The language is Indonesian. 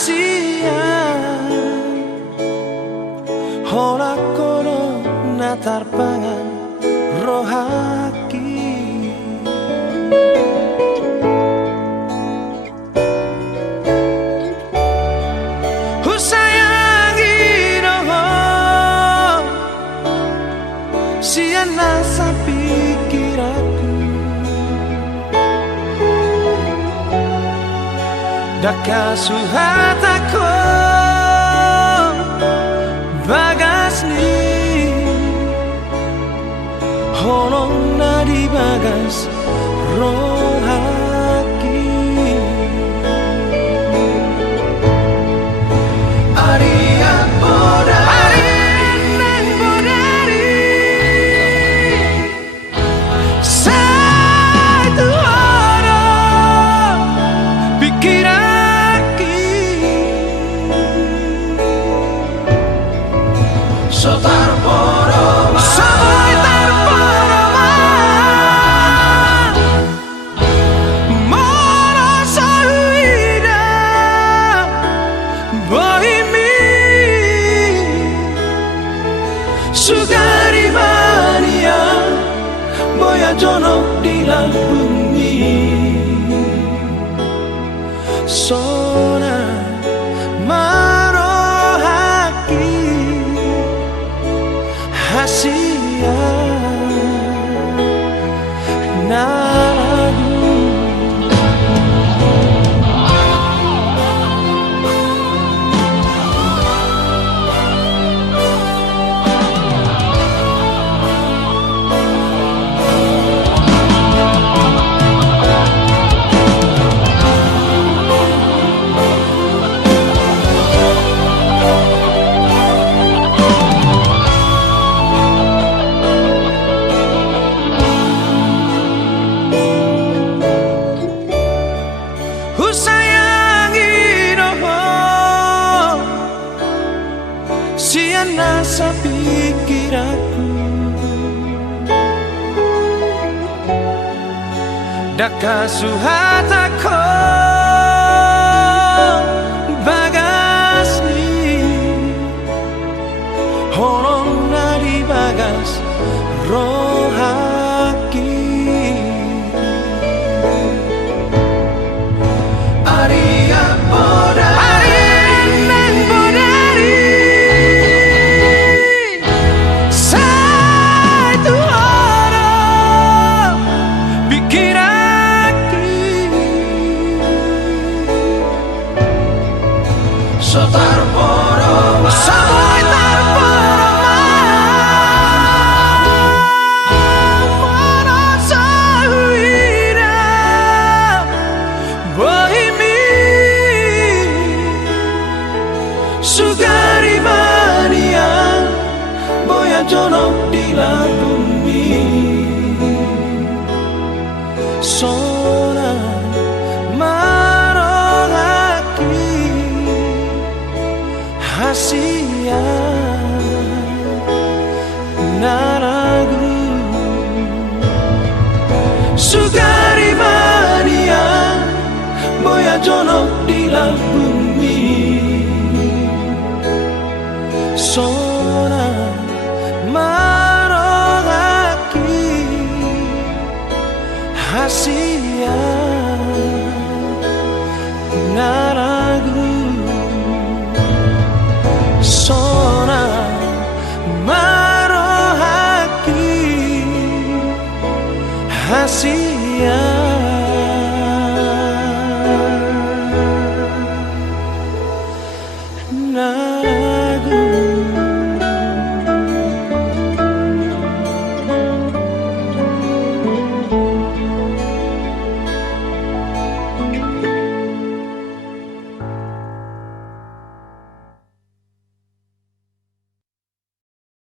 rahasia. Ora kono natar pangan rohaki. Husayangi roho siana sapikiraku. Daka suhatako bagasni holong nadi bagas rohaki. Aria podari nang podari satu orang pikiraki sotar poroma sotar poroma moro sahuida bohimi sugari mania boya jono di bumi sona marohaki hasia naragu. Husayangi roho siana sapikiraku. Daka suhatako bagasni holong nadi bagas rohaki. Aria podari nang podari satu orang pikiraki sotar poroma sotar poroma moro sahuida bohimi sugari mania boya jono di bumi sona marohaki hasia naragu. Sugari mania boya jono di bumi sona marohaki hasia naragu. Sona marohaki hasia